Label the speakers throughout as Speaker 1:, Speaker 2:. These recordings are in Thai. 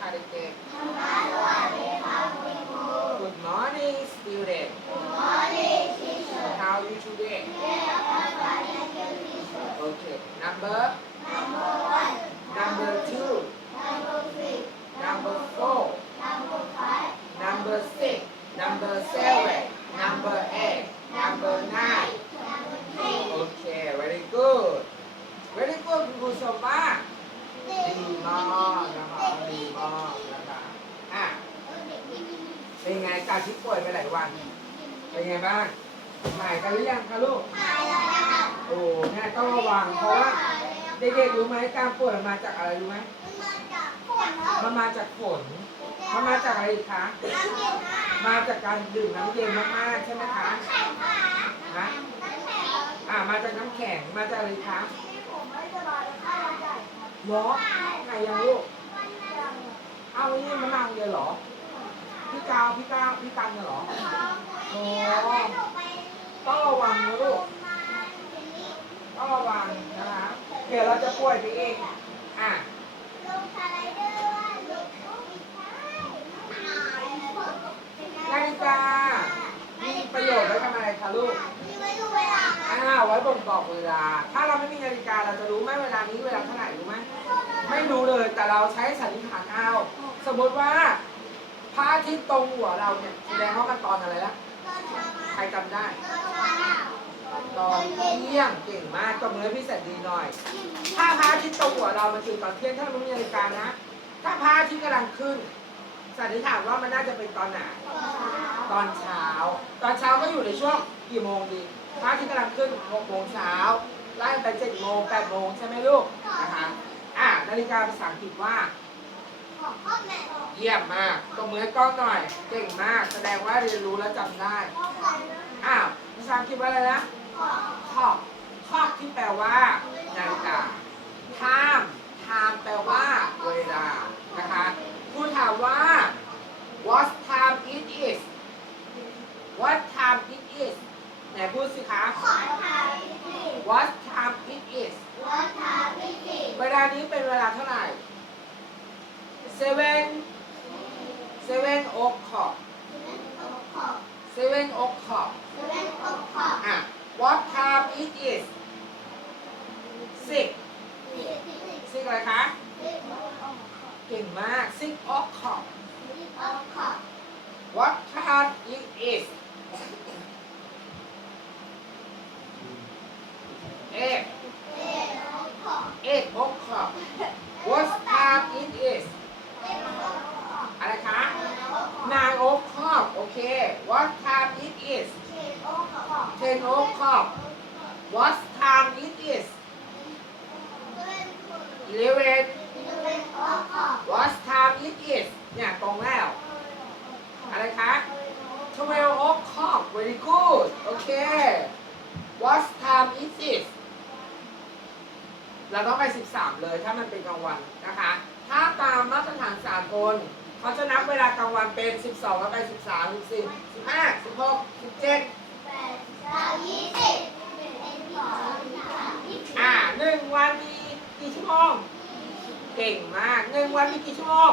Speaker 1: ค่ะเด็กๆ Good morning student How are you today Okay number number two number four number six number seven number eight number nine Okay very good very good คุณครูชมมาก ดีมากนะคะดีมากนะคะอะเป็นไงการที่ป่วยไปหลายวัน เป็นไงบ้างหายกันหรือยังคะลูกโอ้แม่ต้องระวังเพราะว่าเด็กๆรู้ไหมการป่วยมันมาจากอะไรรู้ไหมมันมาจากฝนมันมาจากอะไรอีกคะมาจากการดื่มน้ำเย็นมากๆใช่ไหมคะฮะอ่ามาจากน้ำแข็งมาจากอะไรคะ เหรอไงยังลูกเอานี่มะนาวเดียวเหรอ พี่กาวพี่กาวพี่กันน่ะเหรอโอ้ต้องระวังนะลูกต้องระวังนะคะเดี๋ยวเราจะป่วยไปเอง อะนาฬิกามีประโยชน์ไว้ทำอะไรคะลูกอ้าวไว้บ่งบอกเวลา ถ้าเราไม่มีนาฬิกาเราจะรู้ไหมเวลานี้เวลาเท่าไหร่รู้ ไม่รู้เลยแต่เราใช้สันนิษฐานเอาสมมติว่าพระอาทิตย์ตรงหัวเราเนี่ยแสดงว่ามันตอนอะไรละใครจำได้ ตอนเที่ยงเก่งมากตบมือพี่แสนดีหน่อย ถ้าพระอาทิตย์ตรงหัวเรามันคือตอนเที่ยงถ้าเราไม่มีนาฬิกานะ ถ้าพระอาทิตย์กำลังขึ้นสันนิษฐานว่ามันน่าจะเป็นตอนไหนตอนเช้า ตอนเช้าก็อยู่ในช่วงกี่โมงดีพระอาทิตย์กำลังขึ้น6โมงเช้าไล่ไป7โมง8โมงใช่ไหมลูกนะคะ นาฬิกาภาษาอังกฤษว่า เยี่ยมมากตบมือให้กล้องหน่อย เก่งมาก แสดงว่าเรียนรู้และจำได้ อ้าวภาษาอังกฤษว่าอะไรนะคอกคอกที่แปลว่า นาฬิกา time time แปลว่า เวลา นะคะคุณถามว่า what time it is what time it is ไหนพูดสิคะ what time it is เวลานี้เป็นเวลาเท่าไหร่ seven seven o'clock seven o'clock อะ what time it is six six อะไรคะเก่งมาก six o'clock what time it is eight eight o'clock what time it is อะไรคะ nine o'clock โอเค what time it is ten o'clock what time it is eleven what time it is เนี่ยตรงแล้ว อะไรคะ twelve o'clock very good โอเค what time it is เราต้องไป 13 เลยถ้ามันเป็นกลางวันนะคะ ถ้าตามมาตรฐานสากลเขาจะนับเวลากลางวันเป็น 12แล้วไป 13 14 15 16 17อ่าหนึ่งวันมีกี่ชั่วโมง เก่งมากหนึ่งวันมีกี่ชั่วโมง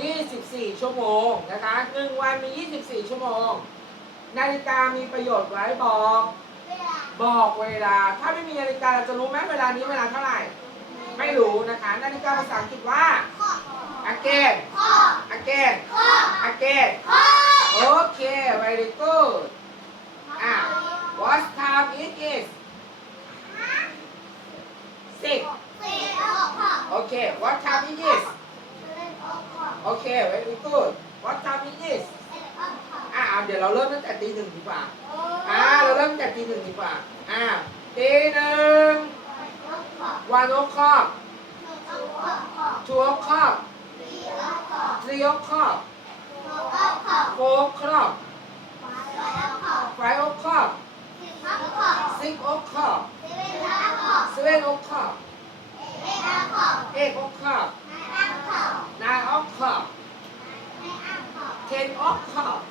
Speaker 1: 24 ชั่วโมงนะคะหนึ่งวันมี 24 ชั่วโมง นาฬิกามีประโยชน์ไว้บอก บอกเวลา ถ้าไม่มีนาฬิกาเราจะรู้ไหมเวลานี้เวลาเท่าไหร่ ไม่รู้นะคะ นาฬิกาภาษาอังกฤษว่า again again again โอเค very good อะ what time it is six โอเค what time it is โอเค very good what time it is อะเอาเดี๋ยวเราเริ่มตั้งแต่ตีหนึ่งดีกว่า อ่าเราเริ่มตั้งแต่ตีหนึ่งดีกว่า อ่าตีหนึ่ง one o'clock two o'clock three o'clock four o'clock five o'clock six o'clock seven o'clock eight o'clock nine o'clock ten o'clock โอเค eleven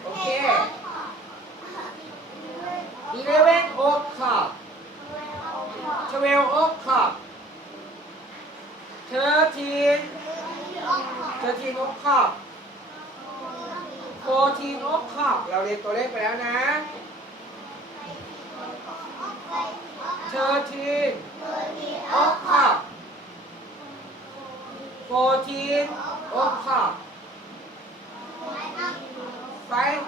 Speaker 1: 13 13 o'clock 14 o'clock เราเรียนตัวเลขไปแล้วนะ 13 o'clock 14 o'clock 5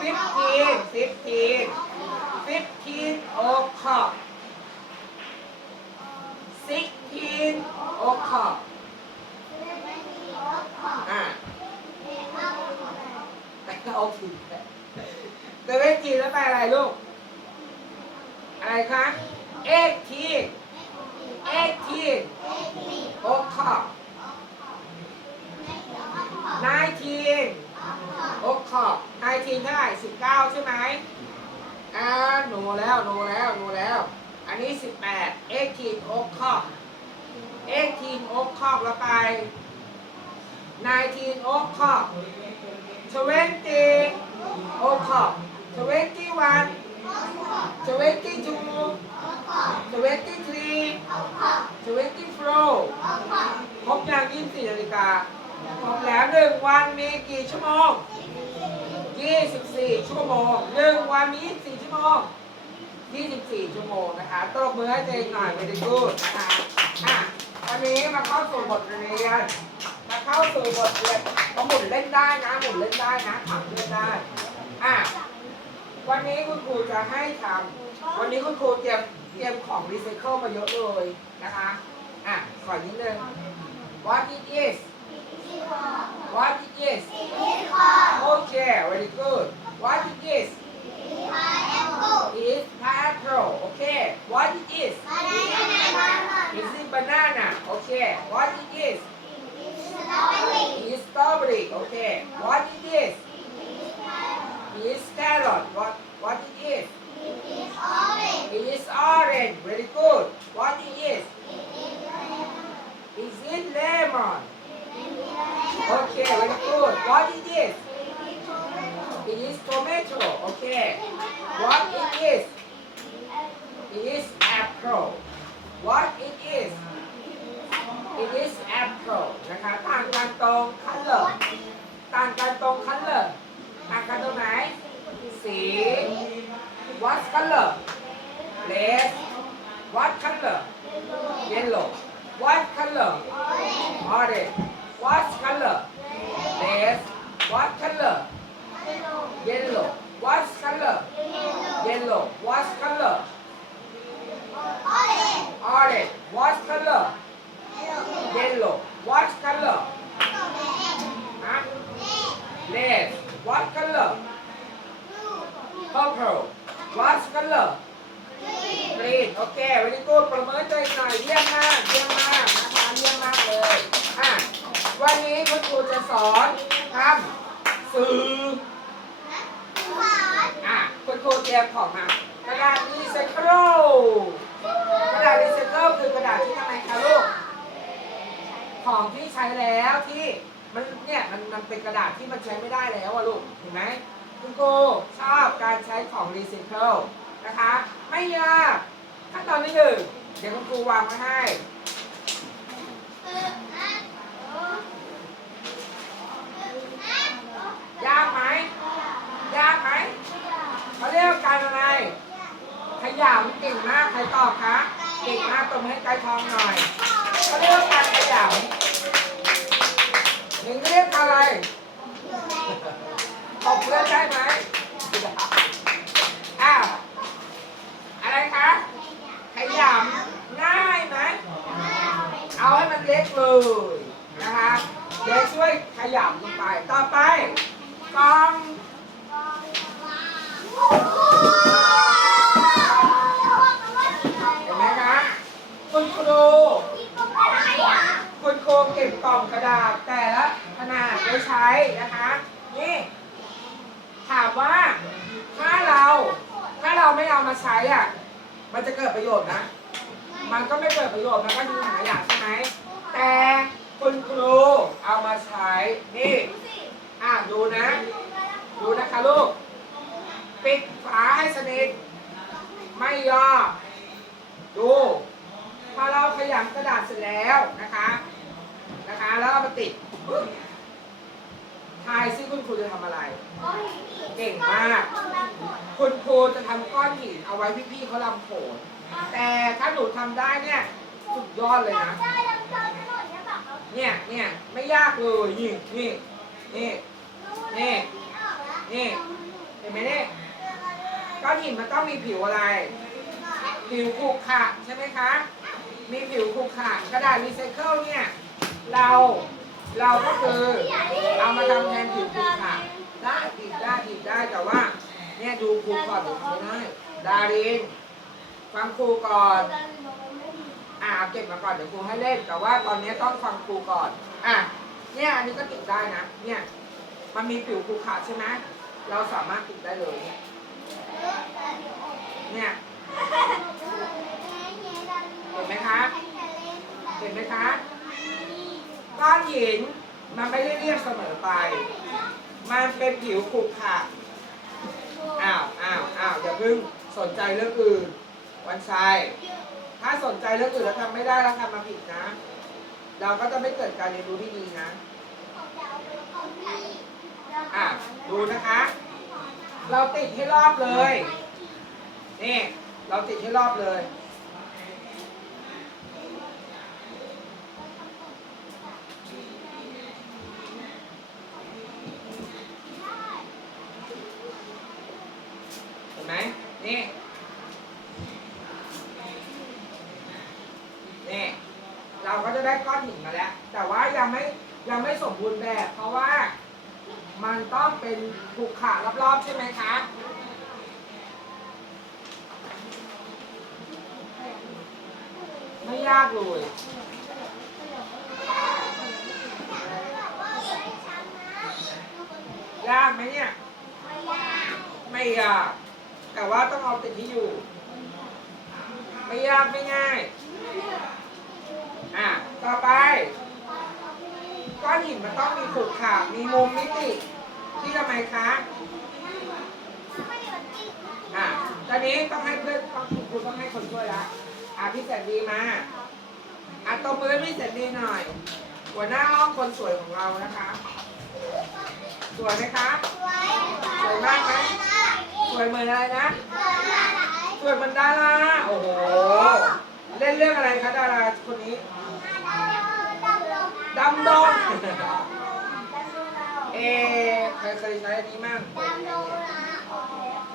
Speaker 1: 15 15ีแล้วแปลอะไรลูก อะไรคะเอ็กทีเอ็กทีโอคอไนทีนโอคอไนทีนเท่าไหร่สิบเก้าใช่ไหมอ่าโนแล้วโนแล้วโนแล้ว อันนี้สิบแปดเอ็กทีนโอคอเอ็กทีนโอคอกแล้วไปนายที19 o'clock, 20 o'clock. 21 22 23 24ครบยัง24นาฬิกาครบแล้วหนึ่งวันมีกี่ชั่วโมง 24 ชั่วโมงหนึ่งวันมี 24 ชั่วโมง 24 ชั่วโมงนะคะตบมือให้ตัวเองหน่อยไม่ได้พูดนะคะอะวันนี้มาเข้าสู่บทเรียนมาเข้าสู่บทเรียนมาหมุนเล่นได้นะหมุนเล่นได้นะขับเล่นได้อะ วันนี้คุณครูจะให้ทำวันนี้คุณครูเตรียมเตรียมของรีไซเคิลมาเยอะเลยนะคะ อะ ขอนิดนึง What it is What it is Okay very good What it is is pineapple Okay What it is Is it banana Okay What it is Is strawberry Okay What it Is Very good. What it is? Is it lemon? Okay, very good. What it is? It is tomato. Okay. What it is? It is apple. What it is? It is apple นะคะต่างกันตรง color ต่างกันตรง color ต่างกันตรงไหน สี What color? Red. What color? Yellow. What color? Orange. What color? Red. What color? Yellow. What color? Yellow. What color? Orange. What color? Yellow. What color? Huh? Red. What color? Purple. What color? Green โอเค very good ประเมินตัวเองหน่อยเยี่ยมมากเยี่ยมมากนะคะเยี่ยมมากเลยอะวันนี้คุณครูจะสอนทำสื่ออะคุณครูเตรียมของมากระดาษรีไซเคิลกระดาษรีไซเคิลคือกระดาษที่ทำไมคะลูกของที่ใช้แล้วที่มันเนี่ยมันมันเป็นกระดาษที่มันใช้ไม่ได้แล้วอะลูกเห็นไหมคุณครูชอบการใช้ของรีไซเคิล นะคะ ไม่ยากขั้นตอนที่หนึ่งเดี๋ยวคุณครูวางไว้ให้ยากไหมยากไหมเขาเรียกการอะไรขยำเก่งมากใครตอบคะเก่งมากตบมือให้ไกด์ทองหน่อยเขาเรียกการขยำหนึ่งเรียกอะไรตบเพื่อนได้ไหมอ้าวอะไรคะข ยำง่ายไหมเอาให้มันเล็กเลยนะคะเดี๋ยวช่วยขยำลงไป ต่อไปกองเห็นไหมคะคุณครูคุณครูเก็บกล่องกระดาษแต่ละขนาดไว้ใช้นะคะนี่ถามว่าถ้าเราถ้าเราไม่เอามาใช้อะ มันจะเกิดประโยชน์นะ มันก็ไม่เกิดประโยชน์ มันก็ทิ้งถังขยะใช่ไหม แต่คุณครูเอามาใช้ นี่ อะดูนะ ดูนะคะลูก ปิดฝาให้สนิท ไม่ย่อ ดู พอเราขยำกระดาษเสร็จแล้วนะคะ นะคะ แล้วเอามาติด ทายซิคุณครูจะทำอะไร เก่งมาก คุณครูจะทำก้อนหินเอาไว้พี่ๆเขาลำโขนแต่ถ้าหนูทำได้เนี่ยสุดยอดเลยนะเนี่ยเนี่ยไม่ยากเลยนี่นี่นี่นี่นี่เห็นไหมเนี่ยก้อนหินมันต้องมีผิวอะไร ผิวขรุขระใช่ไหมคะ มีผิวขรุขระกระดาษรีไซเคิลเนี่ย เรา เราก็คือเอามาทำแทนผิวขรุขระได้ผิดได้ผิดได้แต่ว่า เนี่ยดูครูก่อนเดี๋ยวทำไม่ได้ดารินฟังครูก่อน อ่าเก็บมาก่อนเดี๋ยวครูให้เล่นแต่ว่าตอนนี้ต้องฟังครูก่อน อะเนี่ยอันนี้ก็ติดได้นะ เนี่ยมันมีผิวขรุขระใช่ไหมเราสามารถติดได้เลยเนี่ยเนี่ยเห็นไหมคะเห็นไหมคะ ก้อนหินมันไม่ได้เรียบเสมอไป มันเป็นผิวขรุขระอ้าวอ้าวอ้าวอย่าเพิ่งสนใจเรื่องอื่น วันชัยถ้าสนใจเรื่องอื่นแล้วทำไม่ได้แล้วทำมาผิดนะ เราก็จะไม่เกิดการเรียนรู้ที่ดีนะอะดูนะคะ เราติดให้รอบเลย นี่ เราติดให้รอบเลย เห็นไหมนี่ นี่ เราก็จะได้ก้อนหินมาแล้ว แต่ว่ายังไม่ยังไม่สมบูรณ์แบบ เพราะว่า มันต้องเป็นขรุขระรอบๆใช่ไหมคะ ไม่ยากเลย ยากไหมเนี่ย ไม่ยาก แต่ว่าต้องเอาติดที่อยู่ ไม่ยากไม่ง่าย อะ ต่อไป ก้อนหินมันต้องมีขรุขระมีมุมมิติ ที่ทำไมคะ อะตอนนี้ต้องให้เพื่อนต้องครูต้องให้คนช่วยละอะพี่แสนดีมา อะตบมือให้พี่แสนดีหน่อย หัวหน้าห้องคนสวยของเรานะคะ สวยไหมคะสวยมากไหมสวยเหมือนอะไรนะสวยเหมือนดาราโอ้โหเล่นเรื่องอะไรคะดาราคนนี้ดำดงเอใครเคยใช้อันนี้มั่งดมีรอยตรงนี้นะ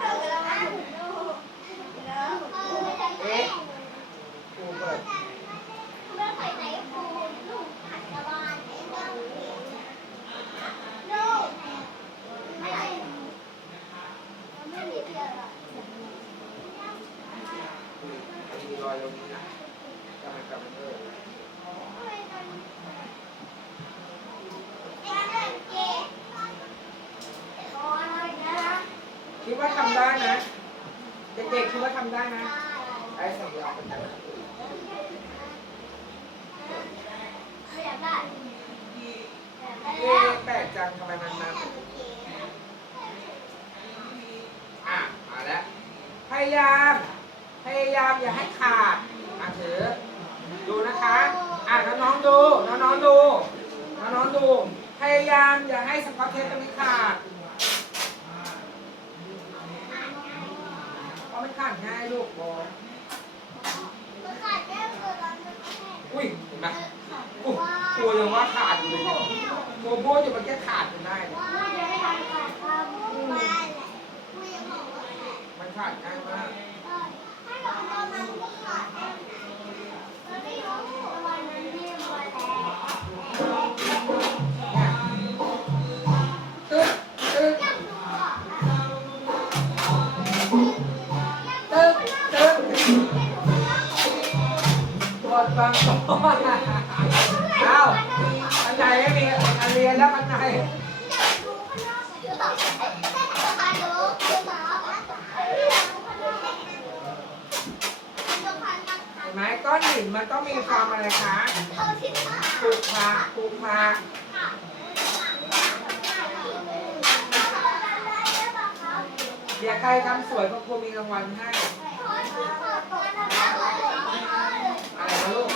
Speaker 1: กำลังลังเออ คิดว่าทำได้นะ เด็กๆคิดว่าทำได้นะ ไอ้สัญญาเป็นแบเอ๊ะแปลกจังทำไมมันมันอะ มาแล้ว พยายาม พยายามอย่าให้ขาดอะถือ ดูนะคะ อะน้องๆดู น้องๆดู น้องๆดู พยายามอย่าให้สกอตเทปตรงนี้ขาดเพราะมันขาดง่ายลูกบอลอุ้ย เห็นไหมอุ้ ยกลัวยังว่าขาดอยู่เลยเนี่ยกลัวโบอยู่มันแค่ขาดจนได้เนี่ยมันขาดง่ายมากตึ๊ดตึ๊ดตึ๊ดตึ๊ดปวดบางตัว ไรคะผูกผักผูกผักเดี๋ยวใครทำสวยก็ครูมีรางวัลให้ อะไรนะลูก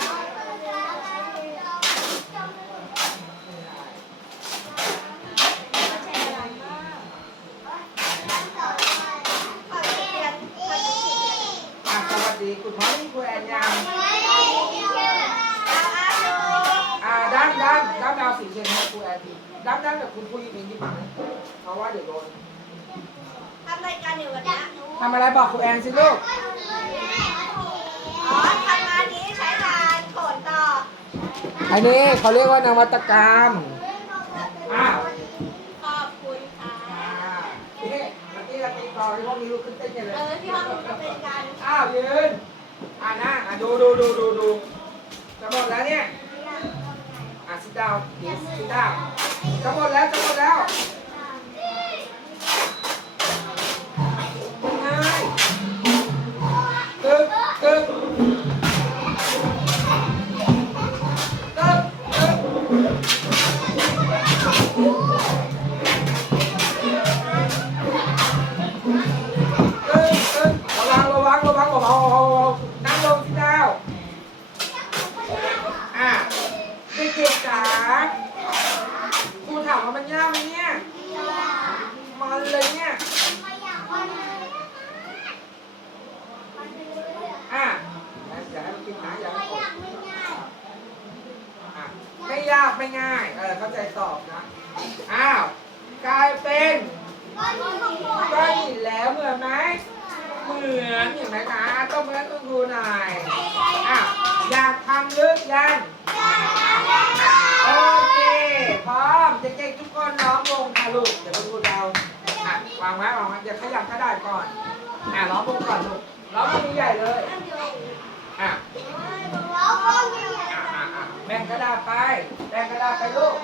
Speaker 1: อะสวัสดีคุณพ่อคุณแอนยัง อีกนิดดีกว่าไหมเพราะว่าเดี๋ยวโดน
Speaker 2: ทำรายการอยู่วันนี้
Speaker 1: ทำอะไรบอกครูแอนสิลูก
Speaker 2: อ๋อทำงานนี้ใช้งานขนต่อ
Speaker 1: อันนี้เขาเรียกว่านวัตกรรมอ้าว
Speaker 2: ขอบคุณค่ะ
Speaker 1: อ่านี่เมื่อกี้เราตีกลองที่พวกนี้ลุกขึ้นเต้นกันเล
Speaker 2: เอยอที่ห้องหนูก็เป็นการ
Speaker 1: อ้าวยืนอ่านะอะดูดูดูดูดูจะหมดแล้วเนี่ยอะ sit down yes sit down จะหมดแล้วจะหมดแล้ว เหมือนเห็นไหมคะต้องเหมือนคุณครูหน่อยอะอยากทำหรือยังโอเคพร้อมเด็กๆทุกคนล้อมวงค่ะลูกเดี๋ยวคุณครูเราอะวางไว้วางไว้อย่าขยับกระดาษก่อนอะล้อมวงก่อนลูกล้อมวงใหญ่เลยอะอะอะอ่แบ่งกระดาษไปแบ่งกระดาษไปลูก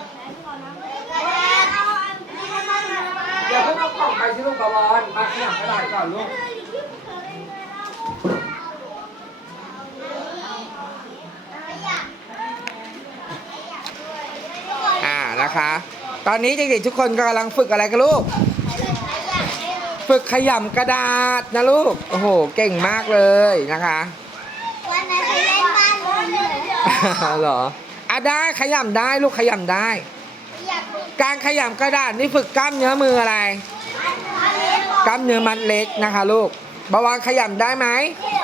Speaker 1: อย่าเพิ่งเอากล่องไปสิลูกบวรมาขยับกระดาษก่อนลูก อ่า นะคะ ตอนนี้เด็กๆทุกคนกำลังฝึกอะไรกันลูก ฝึกขยำกระดาษนะลูก โอ้โห เก่งมากเลยนะคะ
Speaker 2: วันนั้นไปเล่นบ้านลุงเลย
Speaker 1: เหรออะได้ขยำได้ลูกขยำได้
Speaker 2: อยากดู
Speaker 1: การขยำกระดาษนี่ฝึกกล้ามเนื้อมืออะไร
Speaker 2: อันนี้
Speaker 1: กล้ามเนื้อมัดเล็กนะคะ ลูกบาวางขยำได้ไหม
Speaker 2: ที่เรา